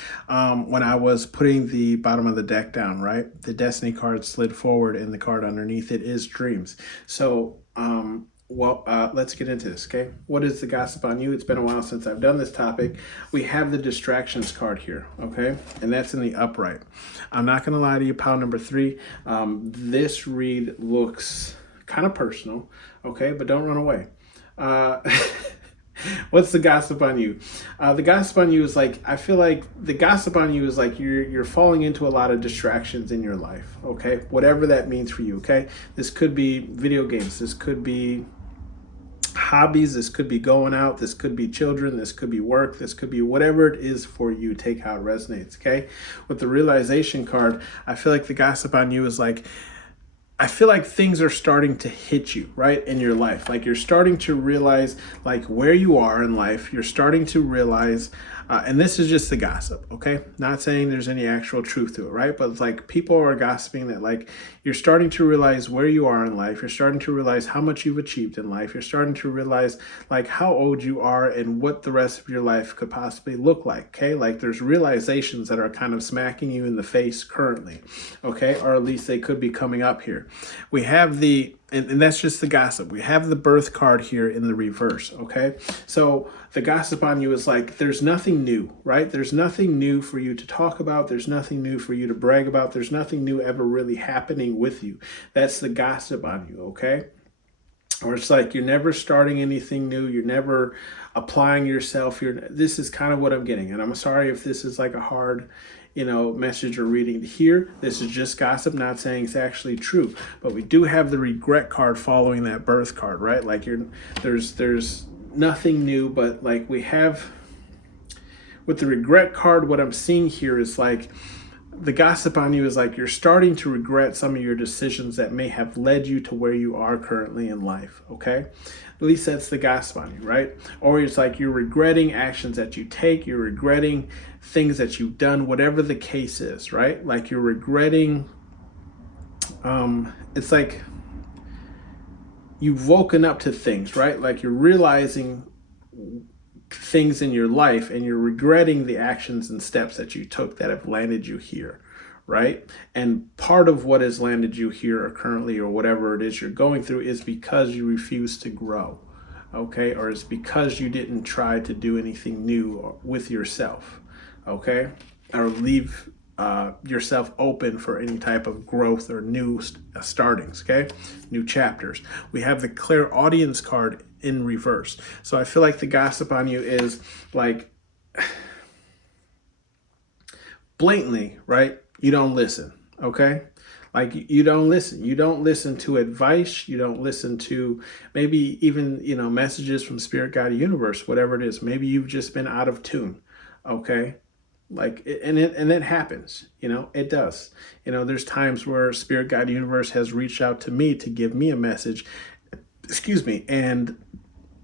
when I was putting the bottom of the deck down, right, the Destiny card slid forward and the card underneath it is Dreams. So, let's get into this, okay? What is the gossip on you? It's been a while since I've done this topic. We have the distractions card here, okay? And that's in the upright. I'm not going to lie to you, pile number 3. This read looks kind of personal, okay? But don't run away. What's the gossip on you? The gossip on you is like, I feel like the gossip on you is like you're falling into a lot of distractions in your life, okay? Whatever that means for you, okay? This could be video games. This could be hobbies. This could be going out. This could be children. This could be work. This could be whatever it is for you. Take how it resonates, okay? With the realization card, I feel like the gossip on you is like, I feel like things are starting to hit you, right, in your life. Like you're starting to realize like where you are in life. You're starting to realize, and this is just the gossip, okay? Not saying there's any actual truth to it, right? But it's like people are gossiping that like you're starting to realize where you are in life. You're starting to realize how much you've achieved in life. You're starting to realize like how old you are and what the rest of your life could possibly look like, okay? Like there's realizations that are kind of smacking you in the face currently, okay? Or at least they could be coming up here. We have the, and that's just the gossip. We have the birth card here in the reverse, okay? So the gossip on you is like, there's nothing new, right? There's nothing new for you to talk about. There's nothing new for you to brag about. There's nothing new ever really happening with you. That's the gossip on you, okay? Or it's like you're never starting anything new. You're never applying yourself. This is kind of what I'm getting. And I'm sorry if this is like a hard, message or reading to hear. This is just gossip, not saying it's actually true. But we do have the regret card following that birth card, right? Like there's nothing new, but like we have with the regret card, what I'm seeing here is like the gossip on you is like you're starting to regret some of your decisions that may have led you to where you are currently in life, okay? At least that's the gossip on you, right? Or it's like you're regretting actions that you take, you're regretting things that you've done, whatever the case is, right? Like you're regretting, it's like you've woken up to things, right? Like you're realizing things in your life and you're regretting the actions and steps that you took that have landed you here, right? And part of what has landed you here or currently or whatever it is you're going through is because you refuse to grow, okay? Or it's because you didn't try to do anything new with yourself, okay? Or leave yourself open for any type of growth or new startings, okay? New chapters. We have the clairaudience card in reverse. So I feel like the gossip on you is like blatantly, right? You don't listen, okay? Like you don't listen. You don't listen to advice. You don't listen to maybe even, messages from Spirit, God, Universe, whatever it is. Maybe you've just been out of tune, okay? Like, and it happens, it does. There's times where Spirit, God, Universe has reached out to me to give me a message, and,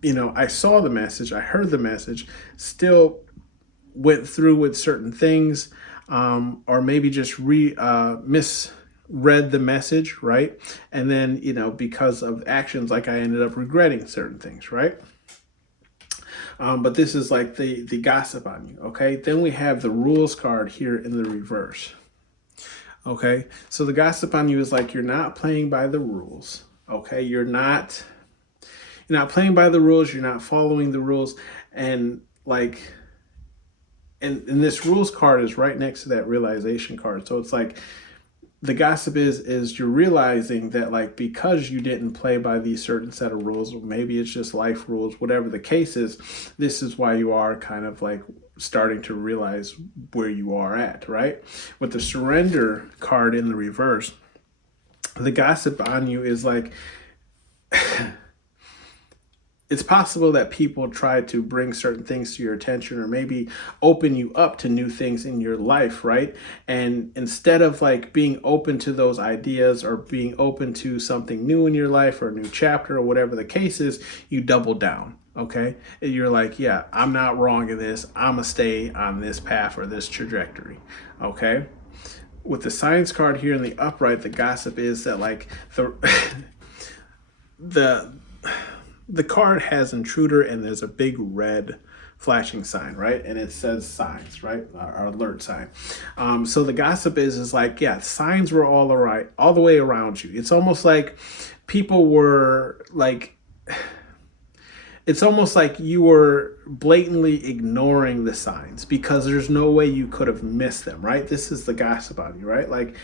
I saw the message, I heard the message, still went through with certain things, or maybe just misread the message, right? And then, because of actions, like I ended up regretting certain things, right? But this is like the gossip on you, okay? Then we have the rules card here in the reverse, okay? So the gossip on you is like you're not playing by the rules, okay? You're not playing by the rules. You're not following the rules. And like, and this rules card is right next to that realization card. So it's like the gossip is you're realizing that like because you didn't play by these certain set of rules, or maybe it's just life rules, whatever the case is, this is why you are kind of like starting to realize where you are at, right? With the surrender card in the reverse, the gossip on you is like it's possible that people try to bring certain things to your attention or maybe open you up to new things in your life, right? And instead of like being open to those ideas or being open to something new in your life or a new chapter or whatever the case is, you double down. Okay. And you're like, yeah, I'm not wrong in this. I'm going to stay on this path or this trajectory. Okay. With the science card here in the upright, the gossip is that like the the card has intruder and there's a big red flashing sign, right? And it says signs, right? Our alert sign. So the gossip is like, yeah, signs were all the way around you. It's almost like people were like, it's almost like you were blatantly ignoring the signs because there's no way you could have missed them, right? This is the gossip on you, right? Like,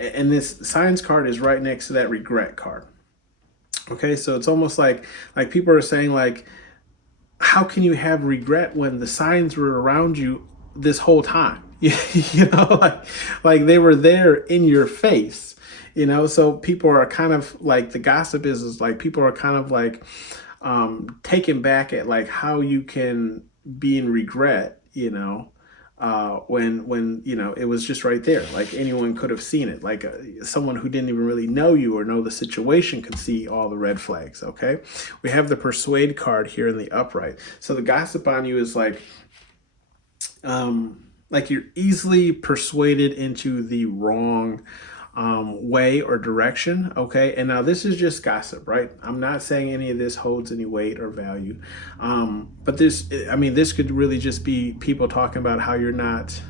and this signs card is right next to that regret card. Okay, so it's almost like people are saying like, how can you have regret when the signs were around you this whole time? You know, like they were there in your face. You know, so people are kind of like, the gossip is like people are kind of like taken back at like how you can be in regret. You know. When you know it was just right there, like anyone could have seen it, like someone who didn't even really know you or know the situation could see all the red flags. Okay, we have the persuade card here in the upright. So the gossip on you is like you're easily persuaded into the wrong way or direction. Okay, and now this is just gossip, right? I'm not saying any of this holds any weight or value, but this could really just be people talking about how you're not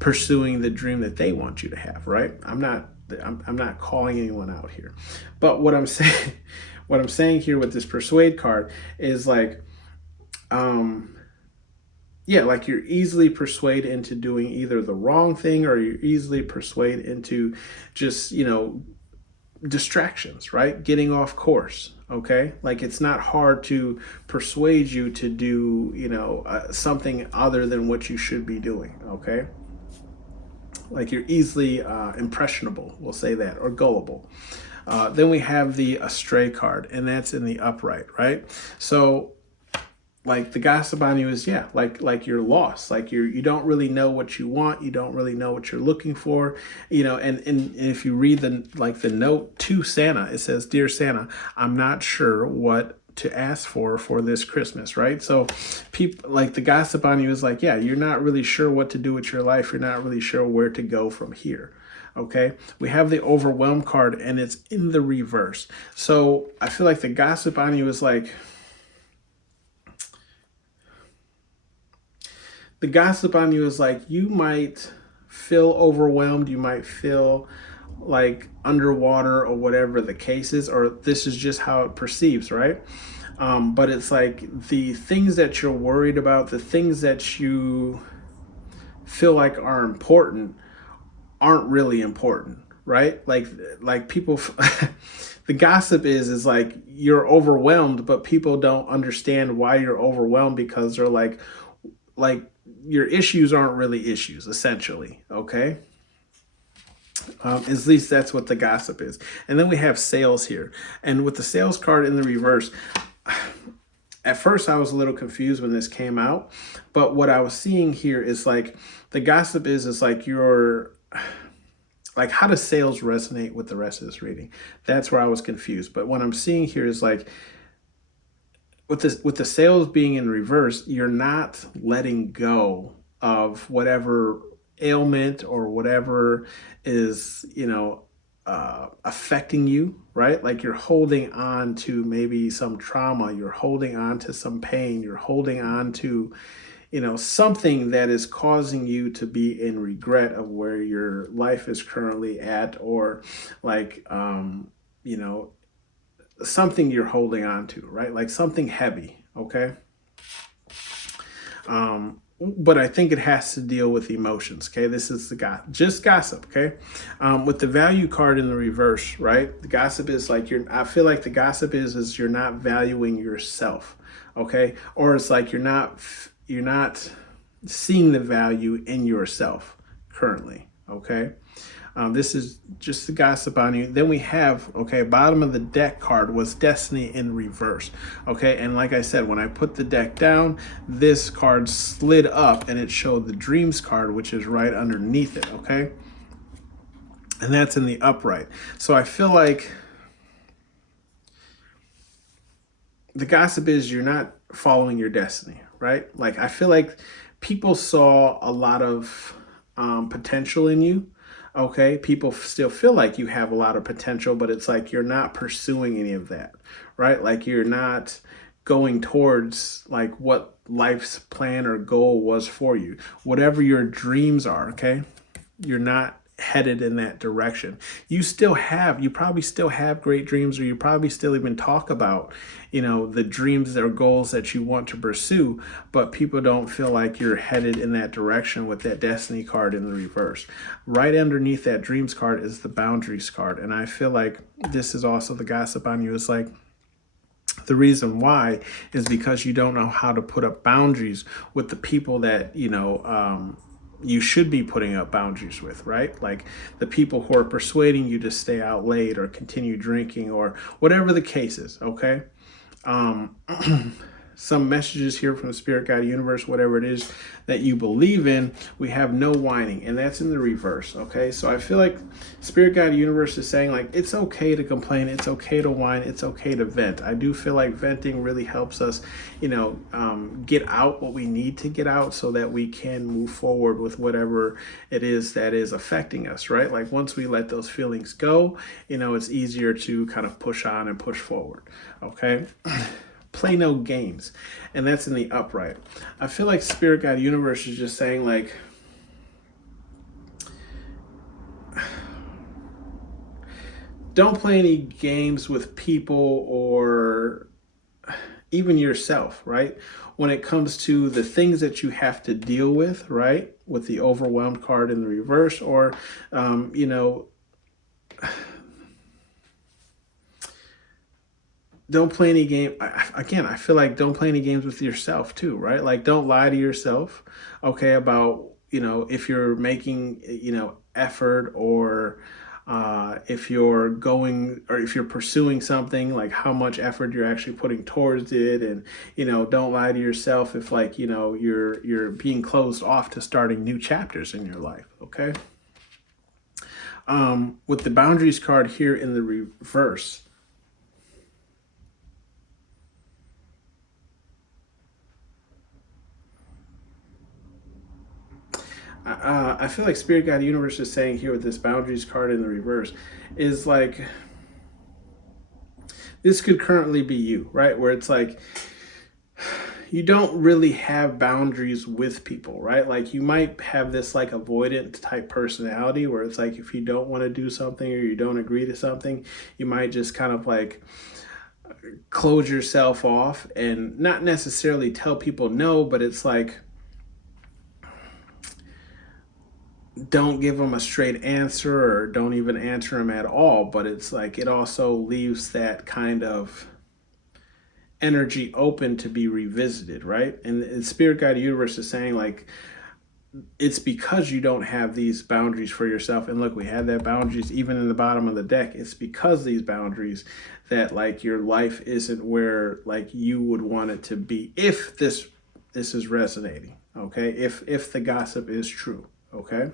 pursuing the dream that they want you to have, right? I'm not calling anyone out here, but what I'm saying here with this persuade card is like yeah, like you're easily persuaded into doing either the wrong thing or you're easily persuaded into just, you know, distractions, right? Getting off course. Okay. Like it's not hard to persuade you to do, you know, something other than what you should be doing. Okay. Like you're easily impressionable, we'll say that, or gullible. Then we have the astray card, and that's in the upright, right? So like the gossip on you is, yeah, like you're lost, like you don't really know what you want, you don't really know what you're looking for, you know. And if you read the note to Santa, it says, "Dear Santa, I'm not sure what to ask for this Christmas," right? So people like the gossip on you is like, yeah, you're not really sure what to do with your life, you're not really sure where to go from here. Okay, we have the overwhelm card, and it's in the reverse. So I feel like the gossip on you is like, the gossip on you is like you might feel overwhelmed, you might feel like underwater or whatever the case is, or this is just how it perceives, right? But it's like the things that you're worried about, the things that you feel like are important aren't really important, right? Like people the gossip is like you're overwhelmed, but people don't understand why you're overwhelmed because they're like your issues aren't really issues, essentially. Okay. At least that's what the gossip is. And then we have sales here. And with the sales card in the reverse, at first I was a little confused when this came out, but what I was seeing here is like the gossip is like you're like, how does sales resonate with the rest of this reading? That's where I was confused. But what I'm seeing here is like, with the sales being in reverse, you're not letting go of whatever ailment or whatever is, you know, affecting you, right? Like you're holding on to maybe some trauma, you're holding on to some pain, you're holding on to, you know, something that is causing you to be in regret of where your life is currently at, or like, you know, something you're holding on to, right? Like something heavy. Okay. But I think it has to deal with emotions. Okay. This is just gossip. Okay. With the value card in the reverse, right? The gossip is like I feel like the gossip is you're not valuing yourself. Okay. Or it's like you're not seeing the value in yourself currently. Okay. This is just the gossip on you. Then we have, okay, bottom of the deck card was Destiny in reverse. Okay, and like I said, when I put the deck down, this card slid up and it showed the Dreams card, which is right underneath it. Okay, and that's in the upright. So I feel like the gossip is you're not following your destiny, right? Like I feel like people saw a lot of potential in you. Okay, people still feel like you have a lot of potential, but it's like you're not pursuing any of that, right? Like you're not going towards like what life's plan or goal was for you. Whatever your dreams are, okay? You're not headed in that direction. You probably still have great dreams, or you probably still even talk about, the dreams or goals that you want to pursue, but people don't feel like you're headed in that direction with that Destiny card in the reverse. Right underneath that Dreams card is the Boundaries card. And I feel like this is also the gossip on you. It's like, the reason why is because you don't know how to put up boundaries with the people that, you should be putting up boundaries with, right? Like the people who are persuading you to stay out late or continue drinking or whatever the case is, okay? Some messages here from the Spirit Guide Universe, whatever it is that you believe in, we have no whining, and that's in the reverse, okay? So I feel like Spirit Guide Universe is saying like, it's okay to complain, it's okay to whine, it's okay to vent. I do feel like venting really helps us, get out what we need to get out so that we can move forward with whatever it is that is affecting us, right? Like once we let those feelings go, it's easier to kind of push on and push forward, okay? Play no games, and that's in the upright. I feel like Spirit Guide Universe is just saying like, don't play any games with people or even yourself, right? When it comes to the things that you have to deal with, right? With the Overwhelmed card in the reverse, or don't play any game. Again, I feel like don't play any games with yourself too, right? Like don't lie to yourself, okay, about, if you're making, effort, or if you're going, or if you're pursuing something, like how much effort you're actually putting towards it. And, don't lie to yourself if like, you're being closed off to starting new chapters in your life, okay? With the Boundaries card here in the reverse, I feel like Spirit Guide Universe is saying here with this Boundaries card in the reverse is like, this could currently be you, right? Where it's like, you don't really have boundaries with people, right? Like you might have this like avoidant type personality where it's like, if you don't want to do something or you don't agree to something, you might just kind of like close yourself off and not necessarily tell people no, but it's like, don't give them a straight answer or don't even answer them at all. But it's like, it also leaves that kind of energy open to be revisited, right? And Spirit Guide Universe is saying like, it's because you don't have these boundaries for yourself. And look, we had that boundaries even in the bottom of the deck. It's because these boundaries that like your life isn't where like you would want it to be, if this is resonating, okay? If the gossip is true, okay?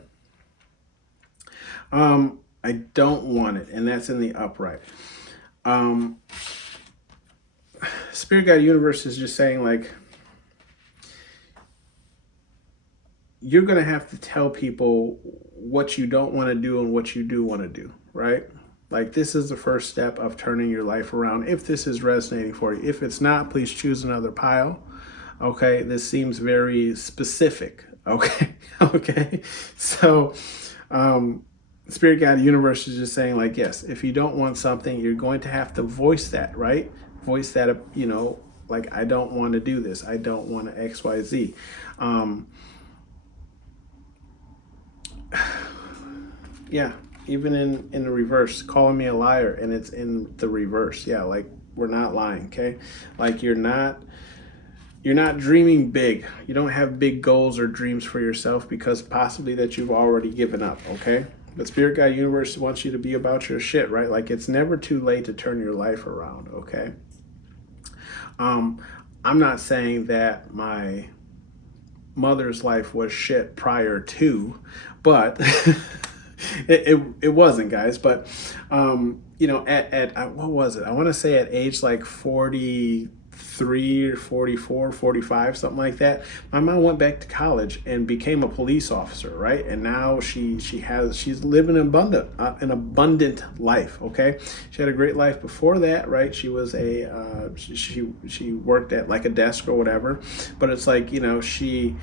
I don't want it, and that's in the upright. Spirit Guide Universe is just saying like, you're going to have to tell people what you don't want to do and what you do want to do, right? Like this is the first step of turning your life around, if this is resonating for you. If it's not, please choose another pile. Okay, this seems very specific. Okay, okay. So, Spirit Guide Universe is just saying like, yes, if you don't want something, you're going to have to voice that, right? Voice that, like, I don't want to do this. I don't want to X, Y, Z. Yeah, even in the reverse, calling me a liar, and it's in the reverse. Yeah, like we're not lying, okay? Like you're not dreaming big. You don't have big goals or dreams for yourself because possibly that you've already given up, okay? But Spirit Guide Universe wants you to be about your shit, right? Like, it's never too late to turn your life around, okay? I'm not saying that my mother's life was shit prior to, but it wasn't, guys. But you know, at what was it? I want to say at age like 43 or 44, 45, something like that, my mom went back to college and became a police officer, right? And now she's living an abundant life. Okay, she had a great life before that, right? She was she worked at like a desk or whatever, but it's like, you know, she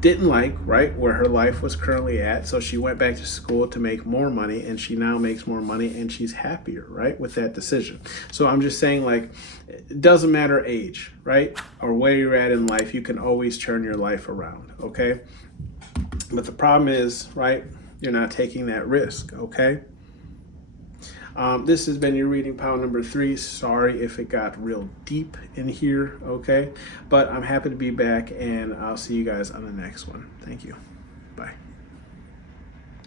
didn't like, right, where her life was currently at, so she went back to school to make more money, and she now makes more money, and she's happier, right, with that decision. So I'm just saying, like, it doesn't matter age, right, or where you're at in life, you can always turn your life around, okay? But the problem is, right, you're not taking that risk, okay? This has been your reading pile number 3. Sorry if it got real deep in here, okay? But I'm happy to be back, and I'll see you guys on the next one. Thank you.